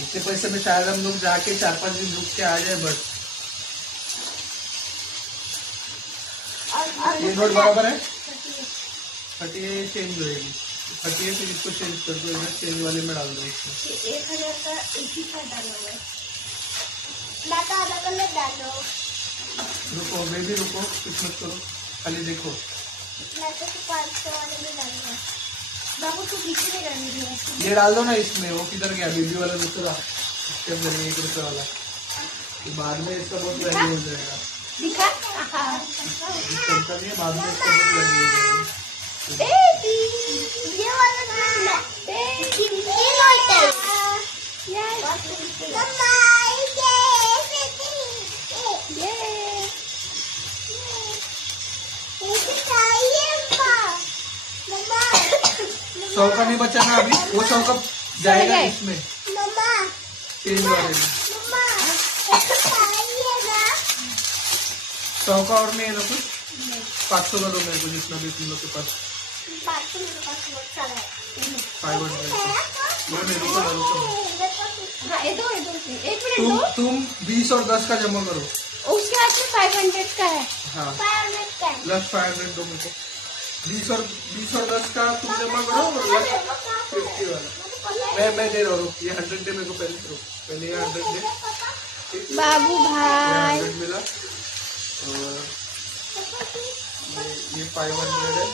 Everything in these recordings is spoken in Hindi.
इतने पैसे में शायद हम लोग जाके 4-5 दिन रुक के आ जाए बस। ये नोट बराबर है, 38 चेंज होएगी, 38 से इसको चेंज कर दो, इधर चेंज वाले में डाल दो इसमें। 1000 का एक ही साथ डाला हुआ है, लाता अलग अलग डालो। रुको बेबी रुको, कुछ मत करो, खाली देखो। मैं तो 500 वाले में डालूंगा। बाबू तू पीछे नहीं डालनी है, ये डाल दो ना इसमें। वो किधर गया बेबी वाला दूसरा, इसके अंदर 1 रुपये वाला, तो बाद में इसका बहुत वैल्यू हो जाएगा। दिखा चलता नहीं है, बाद में इसका बहुत वैल्यू हो जाएगा। बेबी ये वाला ना बेबी ये नोट है मम्मा मम्मा 100 का नहीं बचा ना अभी, वो 100 का जाएगा इसमें मम्मा चेंज वाले में। मम्मा 100 का और नहीं है ना कुछ, 500 का दो मेरे को, जितना भी तुम लोग के पास 500 मेरे पास बहुत सारा है। 500 वो नहीं, रुको ना रुको। हाँ ये दो एक मिनट दो। तुम 20 और 10 का जमा करो, उसके हाथ में 500 का है। हाँ 500 का है। प्लस 500 दो मेरे को। 20 और 10 का तुम जमा करो और प्लस 50 वाला मैं दे रहा हूँ। ये 100 दे मेरे को, पहले ये 100 दे। बाबू भाई 100 मिला और ये 500 है,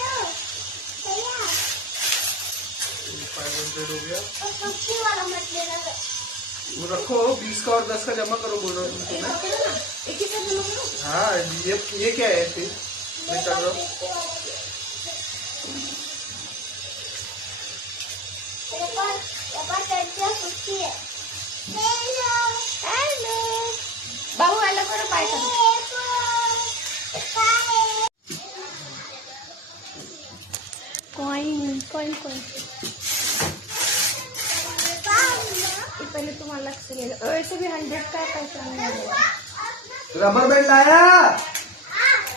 500 हो गया। वो रखो, 20 का और 10 का जमा करो बोल रहा हूँ तुमको मैं। एक ही साथ जमा करो। हाँ ये क्या है फिर, मैं कर रहा हूँ। बाबू अलग करो, बाय करो। कॉइन कॉइन कॉइन पहले तुम अलग से ले लो, वैसे भी 100 का पैसा नहीं आएगा। रबर बैंड लाया।